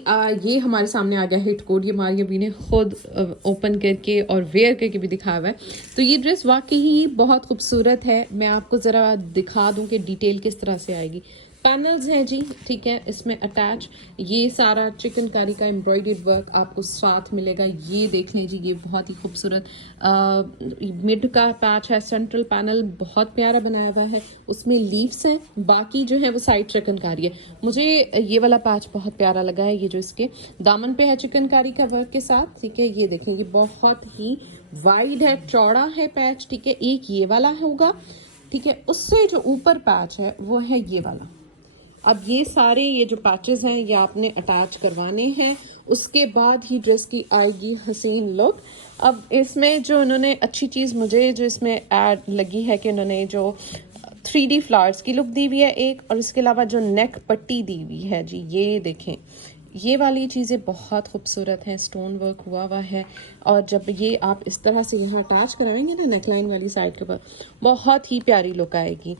ये हमारे सामने आ गया हिट कोड। ये मारिया बी ने खुद ओपन करके और वेयर करके भी दिखाया हुआ है। तो ये ड्रेस वाकई ही बहुत खूबसूरत है। मैं आपको ज़रा दिखा दूं कि डिटेल किस तरह से आएगी। पैनल्स हैं जी, ठीक है, इसमें अटैच ये सारा चिकनकारी का एम्ब्रॉयडर्ड वर्क आपको साथ मिलेगा। ये देख लें जी, ये बहुत ही खूबसूरत मिड का पैच है। सेंट्रल पैनल बहुत प्यारा बनाया हुआ है, उसमें लीव्स हैं, बाकी जो है वो साइड चिकनकारी है। मुझे ये वाला पैच बहुत प्यारा लगा है, ये जो इसके दामन पे है चिकनकारी का वर्क के साथ, ठीक है। ये देखें, ये बहुत ही वाइड है, चौड़ा है पैच, ठीक है। एक ये वाला होगा, ठीक है, उससे जो ऊपर पैच है वो है ये वाला। अब ये सारे ये जो पैचेस हैं ये आपने अटैच करवाने हैं, उसके बाद ही ड्रेस की आएगी हसीन लुक। अब इसमें जो उन्होंने अच्छी चीज़ मुझे जो इसमें ऐड लगी है कि उन्होंने जो 3D फ्लावर्स की लुक दी हुई है एक, और इसके अलावा जो नेक पट्टी दी हुई है जी, ये देखें, ये वाली चीज़ें बहुत खूबसूरत हैं, स्टोन वर्क हुआ हुआ है। और जब ये आप इस तरह से यहाँ अटैच कराएंगे ना नेकलाइन वाली साइड के ऊपर, बहुत ही प्यारी लुक आएगी।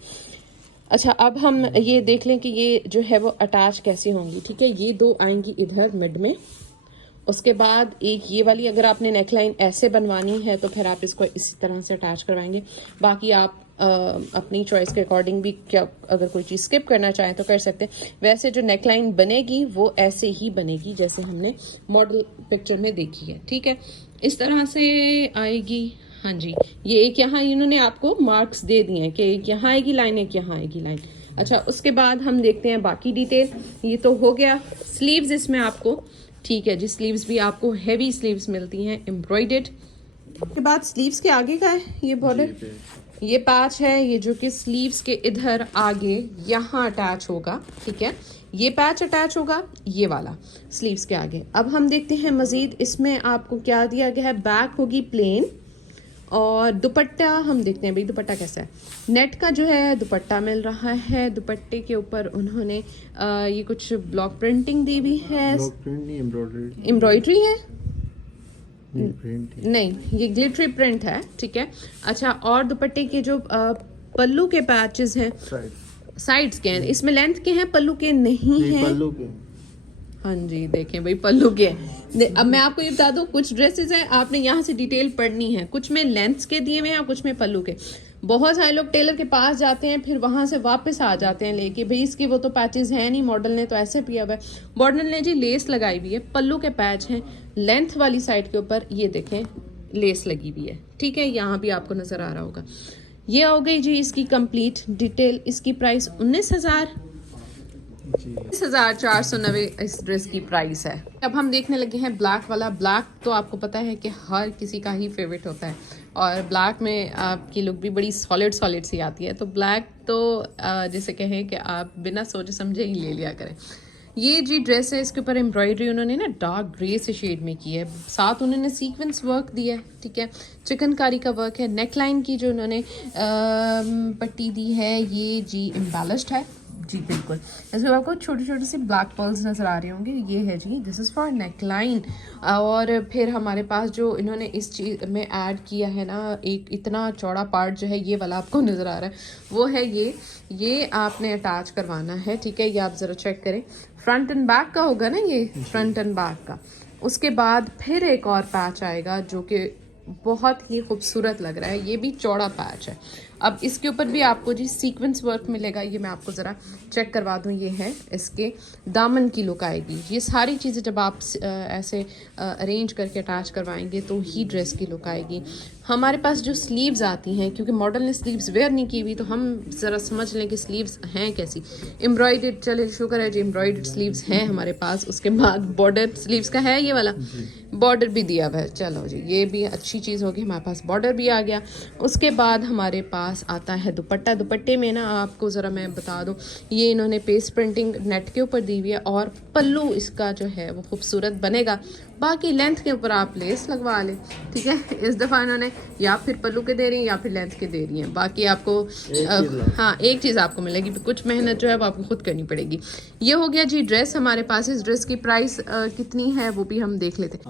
अच्छा, अब हम ये देख लें कि ये जो है वो अटैच कैसे होंगी, ठीक है। ये दो आएंगी इधर मिड में, उसके बाद एक ये वाली, अगर आपने नेकलाइन ऐसे बनवानी है तो फिर आप इसको इसी तरह से अटैच करवाएंगे। बाकी आप अपनी चॉइस के अकॉर्डिंग भी क्या अगर कोई चीज़ स्किप करना चाहें तो कर सकते हैं। वैसे जो नेकलाइन बनेगी वो ऐसे ही बनेगी जैसे हमने मॉडल पिक्चर में देखी है, ठीक है। इस तरह से आएगी। हाँ जी, ये एक यहाँ इन्होंने आपको मार्क्स दे दिए हैं कि एक यहाँ आएगी लाइन, एक यहाँ आएगी लाइन। अच्छा, उसके बाद हम देखते हैं बाकी डिटेल। ये तो हो गया। स्लीव्स इसमें आपको, ठीक है जी, स्लीव्स भी आपको हैवी स्लीव्स मिलती हैं एम्ब्रॉयडर्ड। उसके बाद स्लीव्स के आगे का है ये बॉर्डर, ये पैच है, ये जो कि स्लीव्स के इधर आगे यहाँ अटैच होगा, ठीक है। ये पैच अटैच होगा ये वाला स्लीव्स के आगे। अब हम देखते हैं मजीद इसमें आपको क्या दिया गया है। बैक होगी प्लेन, और दुपट्टा हम देखते हैं भाई दुपट्टा कैसा है। नेट का जो है दुपट्टा मिल रहा है। दुपट्टे के ऊपर उन्होंने ये कुछ ब्लॉक प्रिंटिंग दी हुई है। एम्ब्रॉयडरी है नहीं, ये ग्लिटरी प्रिंट है, ठीक है। अच्छा, और दुपट्टे के जो पल्लू के पैचेस हैं साइड्स के हैं, इसमें लेंथ के हैं, पल्लू के नहीं है। पल्लू के, हाँ जी, देखें भाई पल्लू के। अब मैं आपको ये बता दूं, कुछ ड्रेसेस हैं आपने यहाँ से डिटेल पढ़नी है, कुछ में लेंथ्स के दिए हुए हैं और कुछ में पल्लू के। बहुत सारे लोग टेलर के पास जाते हैं, फिर वहां से वापस आ जाते हैं लेके, भाई इसकी वो तो पैचेस है नहीं, मॉडल ने तो ऐसे पिया हुआ है। मॉडल ने जी लेस लगाई हुई है, पल्लू के पैच हैं लेंथ वाली साइड के ऊपर, ये देखें लेस लगी हुई है, ठीक है। यहाँ भी आपको नजर आ रहा होगा। ये हो गई जी इसकी कंप्लीट डिटेल। इसकी प्राइस 19,490 इस ड्रेस की प्राइस है। अब हम देखने लगे हैं ब्लैक वाला। ब्लैक तो आपको पता है कि हर किसी का ही फेवरेट होता है, और ब्लैक में आपकी लुक भी बड़ी सॉलिड सी आती है। तो ब्लैक तो जैसे कहें कि आप बिना सोचे समझे ही ले लिया करें। ये जी ड्रेस है, इसके ऊपर एम्ब्रॉयडरी उन्होंने ना डार्क ग्रे से शेड में की है, साथ उन्होंने सीक्वेंस वर्क दिया है, ठीक है। चिकनकारी का वर्क है। नेकलाइन की जो उन्होंने पट्टी दी है ये जी एम्बेलिश्ड है जी, बिल्कुल। इसमें आपको छोटे छोटे से ब्लैक पर्ल्स नज़र आ रहे होंगे। ये है जी, दिस इज़ फॉर नेकलाइन। और फिर हमारे पास जो इन्होंने इस चीज़ में ऐड किया है ना, एक इतना चौड़ा पार्ट जो है ये वाला आपको नज़र आ रहा है, वो है ये आपने अटैच करवाना है, ठीक है। ये आप ज़रा चेक करें, फ्रंट एंड बैक का होगा ना, ये फ्रंट एंड बैक का। उसके बाद फिर एक और पैच आएगा जो कि बहुत ही खूबसूरत लग रहा है, ये भी चौड़ा पैच है। अब इसके ऊपर भी आपको जी सीक्वेंस वर्क मिलेगा। ये मैं आपको ज़रा चेक करवा दूँ, ये है इसके दामन की लुक आएगी। ये सारी चीज़ें जब आप ऐसे अरेंज करके अटैच करवाएंगे तो ही ड्रेस की लुक आएगी। हमारे पास जो स्लीव्स आती हैं, क्योंकि मॉडल ने स्लीव्स वेयर नहीं की हुई, तो हम ज़रा समझ लें कि स्लीव्स हैं कैसी। एम्ब्रॉयडर्ड, चले शुक्र है जी एम्ब्रॉयडर्ड स्लीव्स हैं हमारे पास। उसके बाद बॉर्डर स्लीव्स का है ये वाला, बॉर्डर भी दिया हुआ है। चलो जी, ये भी अच्छी चीज़ होगी, हमारे पास बॉर्डर भी आ गया। उसके बाद हमारे पास आता है दुपट्टा। दुपट्टे में ना आपको ज़रा मैं बता दूं, ये इन्होंने पेस्ट प्रिंटिंग नेट के ऊपर दी हुई है, और पल्लू इसका जो है वो खूबसूरत बनेगा। बाकी लेंथ के ऊपर आप लेस लगवा लें, ठीक है। इस दफ़ा इन्होंने या फिर पल्लू के दे रही हैं या फिर लेंथ के दे रही हैं। बाकी आपको हाँ एक चीज़ आपको मिलेगी, कुछ मेहनत जो है वो आपको खुद करनी पड़ेगी। ये हो गया जी ड्रेस हमारे पास। इस ड्रेस की प्राइस कितनी है वो भी हम देख लेते हैं।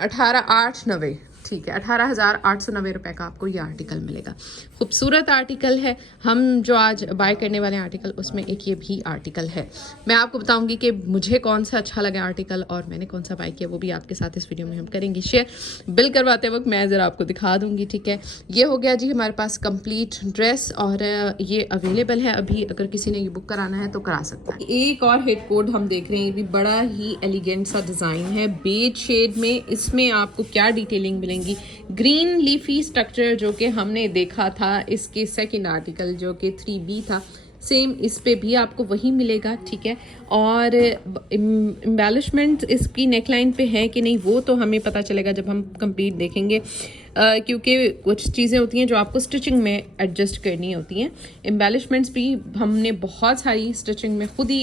18,890, ठीक है, 18,890 रुपये का आपको ये आर्टिकल मिलेगा। खूबसूरत आर्टिकल है। हम जो आज बाय करने वाले आर्टिकल उसमें एक ये भी आर्टिकल है। मैं आपको बताऊंगी कि मुझे कौन सा अच्छा लगा आर्टिकल और मैंने कौन सा बाय किया, वो भी आपके साथ इस वीडियो में हम करेंगे शेयर। बिल करवाते वक्त मैं ज़रा आपको दिखा दूंगी, ठीक है। ये हो गया जी हमारे पास कंप्लीट ड्रेस और ये अवेलेबल है अभी, अगर किसी ने ये बुक कराना है तो करा सकता है। एक और हेड कोट हम देख रहे हैं, ये भी बड़ा ही एलिगेंट सा डिज़ाइन है बेज शेड में। इसमें आपको क्या डिटेलिंग मिलेंगी, ग्रीन लीफी स्ट्रक्चर जो कि हमने देखा था इसके सेकंड आर्टिकल जो कि 3B था, सेम इस पे भी आपको वही मिलेगा, ठीक है। और एम्बेलिशमेंट इसकी नेकलाइन पे है कि नहीं वो तो हमें पता चलेगा जब हम कंप्लीट देखेंगे, क्योंकि कुछ चीज़ें होती हैं जो आपको स्टिचिंग में एडजस्ट करनी होती हैं। एम्बेलिशमेंट्स भी हमने बहुत सारी स्टिचिंग में खुद ही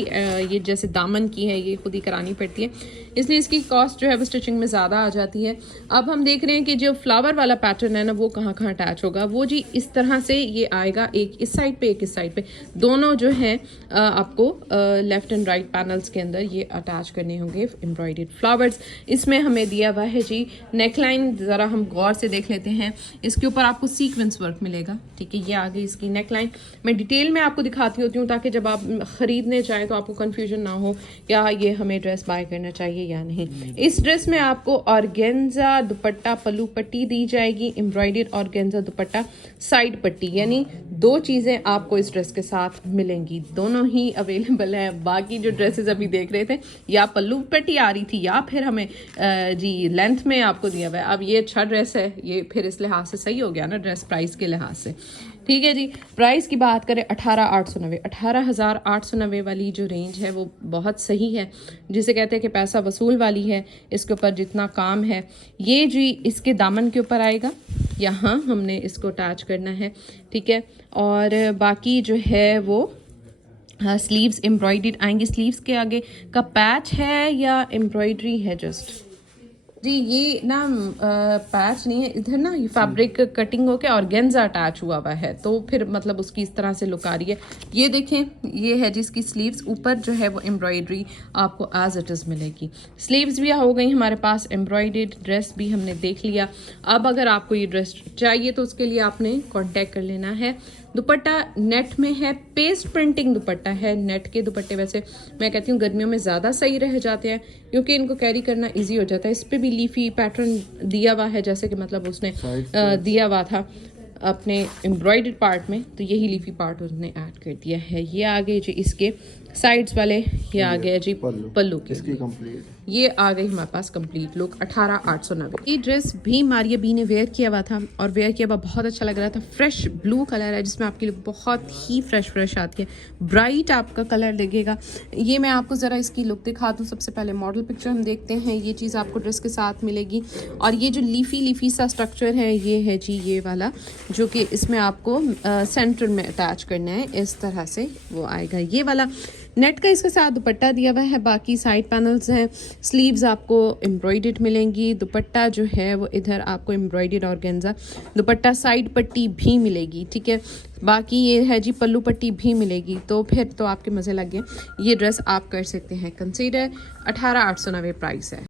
ये जैसे दामन की है ये खुद ही करानी पड़ती है, इसलिए इसकी कॉस्ट जो है वो स्टिचिंग में ज़्यादा आ जाती है। अब हम देख रहे हैं कि जो फ्लावर वाला पैटर्न है ना वो कहाँ कहाँ अटैच होगा, वो जी इस तरह से ये आएगा, एक इस साइड पे एक इस साइड पे, दोनों जो है आपको लेफ्ट एंड राइट पैनल्स के अंदर ये अटैच करने होंगे एम्ब्रॉयडर्ड फ्लावर्स। इसमें हमें दिया हुआ है जी नेकलाइन, ज़रा हम गौर से देख लेते हैं। इसके ऊपर आपको सीक्वेंस वर्क मिलेगा, ठीक है। ये आ गई इसकी नेकलाइन। मैं डिटेल में आपको दिखाती होती हूँ ताकि जब आप खरीदने जाएं तो आपको कंफ्यूजन ना हो क्या ये हमें ड्रेस बाय करना चाहिए या नहीं। इस ड्रेस में आपको ऑर्गेन्जा दुपट्टा पल्लू पट्टी दी जाएगी, एम्ब्रॉयडर्ड ऑर्गेन्जा दुपट्टा साइड पट्टी, यानी 2 चीज़ें आपको इस ड्रेस के साथ मिलेंगी। दोनों ही अवेलेबल है। बाकी जो ड्रेसेस अभी देख रहे थे या पल्लू पट्टी आ रही थी या फिर हमें जी लेंथ में आपको दिया हुआ है। अब ये अच्छा ड्रेस है, ये फिर इस लिहाज से सही हो गया ना ड्रेस प्राइस के लिहाज से, ठीक है जी। प्राइस की बात करें 18,890 वाली जो रेंज है वो बहुत सही है, जिसे कहते हैं कि पैसा वसूल वाली है। इसके ऊपर जितना काम है ये जी इसके दामन के ऊपर आएगा, यहाँ हमने इसको अटैच करना है, ठीक है। और बाकी जो है वो स्लीव्स एम्ब्रॉयडर्ड आएंगी। स्लीव्स के आगे का पैच है या एम्ब्रॉयडरी है जस्ट जी, ये ना पैच नहीं है, इधर ना ये फैब्रिक कटिंग होके ऑर्गेन्जा अटैच हुआ हुआ है, तो फिर मतलब उसकी इस तरह से लुक आ रही है। ये देखें, ये है जिसकी स्लीव्स, ऊपर जो है वो एम्ब्रॉयडरी आपको एज इट इज़ मिलेगी। स्लीव्स भी हो गई हमारे पास, एम्ब्रॉयडर्ड ड्रेस भी हमने देख लिया। अब अगर आपको ये ड्रेस चाहिए तो उसके लिए आपने कॉन्टेक्ट कर लेना है। दुपट्टा नेट में है, पेस्ट प्रिंटिंग दुपट्टा है। नेट के दुपट्टे वैसे मैं कहती हूँ गर्मियों में ज़्यादा सही रह जाते हैं क्योंकि इनको कैरी करना इजी हो जाता है। इस पर भी लीफी पैटर्न दिया हुआ है, जैसे कि मतलब उसने दिया हुआ था अपने एम्ब्रॉयडर्ड पार्ट में, तो यही लीफी पार्ट उसने ऐड कर दिया है। ये आगे जी इसके साइड्स वाले, ये आ गया जी पल्लू के, इसकी कंप्लीट ये आ गई हमारे पास कंप्लीट लुक 18,890। ये ड्रेस भी मारिया बी ने वेयर किया हुआ था और वेयर किया हुआ बहुत अच्छा लग रहा था। फ्रेश ब्लू कलर है जिसमें आपकी लुक बहुत ही फ्रेश आती है, ब्राइट आपका कलर लगेगा। ये मैं आपको ज़रा इसकी लुक दिखा दूँ। सबसे पहले मॉडल पिक्चर हम देखते हैं, ये चीज़ आपको ड्रेस के साथ मिलेगी। और ये जो लीफी सा स्ट्रक्चर है ये है जी ये वाला, जो कि इसमें आपको सेंटर में अटैच करना है, इस तरह से वो आएगा। ये वाला नेट का इसके साथ दुपट्टा दिया हुआ है, बाकी साइड पैनल्स हैं। स्लीव्स आपको एम्ब्रॉयडर्ड मिलेंगी, दुपट्टा जो है वो इधर आपको एम्ब्रॉयडर्ड ऑर्गेन्जा दुपट्टा, साइड पट्टी भी मिलेगी, ठीक है। बाकी ये है जी पल्लू पट्टी भी मिलेगी। तो फिर तो आपके मज़े लग गए। ये ड्रेस आप कर सकते हैं कंसीडर, 18,890 प्राइस है।